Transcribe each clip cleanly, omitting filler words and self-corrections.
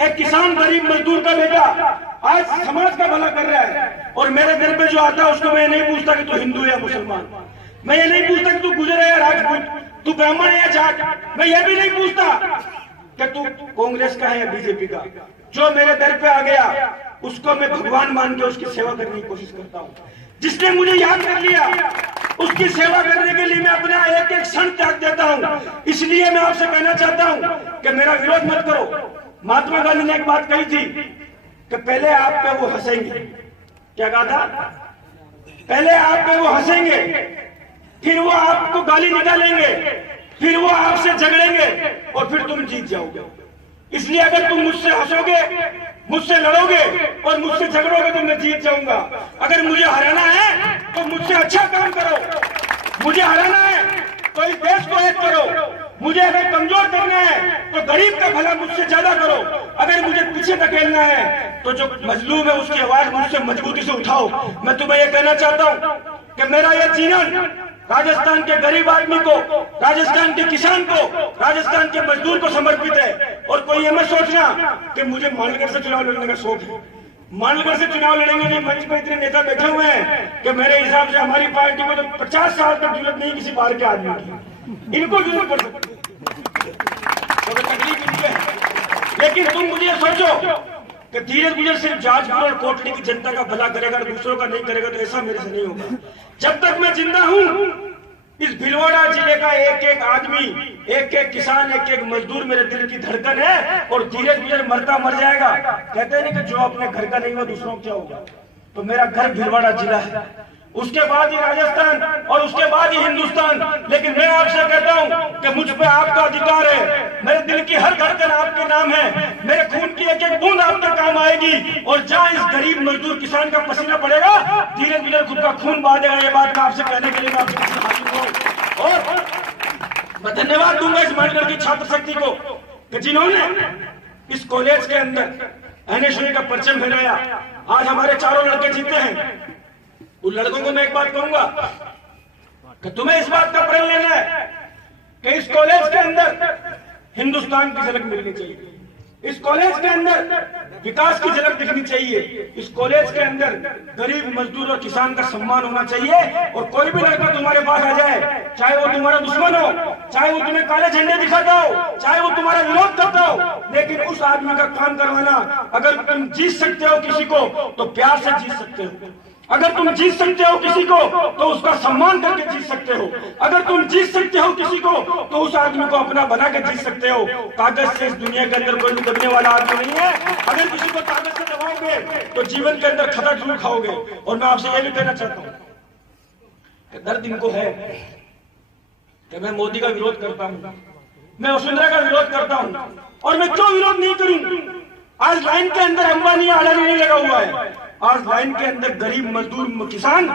एक किसान गरीब मजदूर का बेटा आज समाज का भला कर रहा है, और मेरे घर पे जो आता है उसको मैं नहीं पूछता कि तू हिंदू या मुसलमान, मैं ये नहीं पूछता कि तू गुजर है या राजपूत, तू ब्राह्मण है या जाट, मैं ये भी नहीं पूछता कि तू कांग्रेस का है या बीजेपी का। जो मेरे दर पे आ गया उसको मैं भगवान मान के उसकी सेवा करने की कोशिश करता हूँ। जिसने मुझे याद कर लिया उसकी सेवा करने के लिए मैं अपना एक एक क्षण त्याग देता हूँ। इसलिए मैं आपसे कहना चाहता हूँ कि मेरा विरोध मत करो। महात्मा गांधी ने एक बात कही थी कि पहले आप पे वो हंसेंगे, क्या कहा था? पहले आप पे वो हंसेंगे, फिर वो आपको गाली निकालेंगे, फिर वो आपसे झगड़ेंगे और फिर तुम जीत जाओगे। इसलिए अगर तुम मुझसे हंसोगे, मुझसे लड़ोगे और मुझसे झगड़ोगे तो मैं जीत जाऊंगा। अगर मुझे हराना है तो मुझसे अच्छा काम करो, मुझे हराना है तो इस देश को एक करो, मुझे अगर कमजोर करना है तो गरीब का भला मुझसे ज्यादा करो, अगर मुझे पीछे धकेलना है तो जो मजलूम है उसकी आवाज मुझसे मजबूती से उठाओ। मैं तुम्हें यह कहना चाहता हूँ कि मेरा यह जीवन राजस्थान के गरीब आदमी को, राजस्थान के किसान को, राजस्थान के मजदूर को समर्पित है। और कोई ये मत सोचना कि मुझे मालगढ़ से चुनाव लड़ने का शौक है। मालगढ़ से चुनाव लड़ेंगे नहीं, मंच में इतने नेता बैठे हुए हैं कि मेरे हिसाब से हमारी पार्टी को तो 50 साल तक जरूरत नहीं किसी बाहर के आदमी की, इनको जरूरत पड़ सकती है, तो तकलीफ इनकी है। लेकिन तुम मुझे सोचो कि धीरे धीरे सिर्फ जाजपुर और कोटली की जनता का भला करेगा, दूसरों का नहीं करेगा, तो ऐसा मेरे से नहीं होगा। जब तक मैं जिंदा हूं इस भीलवाड़ा जिले का एक एक आदमी, एक एक किसान, एक एक मजदूर मेरे दिल की धड़कन है, और धीरे धीरे मरता मर जाएगा। कहते हैं कि जो अपने घर का नहीं हुआ दूसरों को क्या होगा। तो मेरा घर भीलवाड़ा जिला है, उसके बाद ही राजस्थान और उसके बाद ही हिंदुस्तान। लेकिन मैं आपसे कहता हूं कि मुझ पे आपका अधिकार है, मेरे दिल की हर धड़कन आपके नाम है, मेरे खून की एक एक बूंद आपके काम आएगी। और जहां इस गरीब मजदूर किसान का पसीना पड़ेगा धीरे धीरे खुद का खून बहा देगा। ये बात मैं आपसे कहने के लिए मैं आपसे हाजिर हूं। और मैं धन्यवाद दूंगा इस मानगढ़ की छात्र शक्ति को कि जिन्होंने इस कॉलेज के अंदर एनएसयूआई का परचम फहराया। आज हमारे चारों लड़के जीते हैं। उन लड़कों को मैं एक बात कहूंगा कि तुम्हें इस बात का प्रण लेना है कि इस कॉलेज के अंदर हिंदुस्तान की झलक मिलनी चाहिए, इस कॉलेज के अंदर विकास की झलक दिखनी चाहिए, इस कॉलेज के अंदर गरीब मजदूर और किसान का सम्मान होना चाहिए। और कोई भी लड़का तुम्हारे पास आ जाए, चाहे वो तुम्हारा दुश्मन हो, चाहे वो तुम्हें काले झंडे दिखाता हो, चाहे वो तुम्हारा विरोध करता हो, लेकिन उस आदमी का काम करवाना। अगर तुम जीत सकते हो किसी को तो प्यार से जीत सकते हो, अगर तुम जीत सकते हो किसी को तो उसका सम्मान करके जीत सकते हो, अगर तुम जीत सकते हो किसी को तो उस आदमी को अपना बना के जीत सकते हो। कागज से इस दुनिया के अंदर कोई भी दबने वाला आदमी नहीं है। अगर किसी को कागज से दबाओगे तो जीवन के अंदर खतरा जरूर खाओगे। और मैं आपसे यह भी कहना चाहता हूँ कि दर्द इनको है कि मैं मोदी का विरोध करता हूँ, मैं वसुंधरा का विरोध करता हूँ, और मैं क्यों विरोध नहीं करूँ। आज लाइन के अंदर अंबानी अडानी नहीं लगा हुआ है, आज लाइन के अंदर गरीब मजदूर किसान।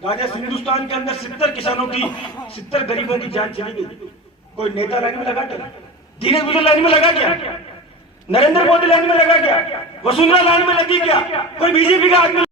राजस्थान हिंदुस्तान के अंदर 70 किसानों की, 70 गरीबों की जान चली गई। कोई नेता लाइन में लगा क्या? धीरे धीरे लाइन में लगा क्या? नरेंद्र मोदी लाइन में लगा क्या? वसुंधरा लाइन में लगी क्या? कोई बीजेपी का आदमी